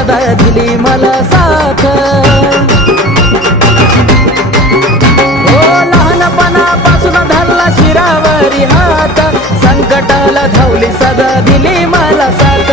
सदा दिली मला साथ। हो लहानपणापासून धरला शिरावरी हात, संकटाला धावली सदा दिली मला साथ।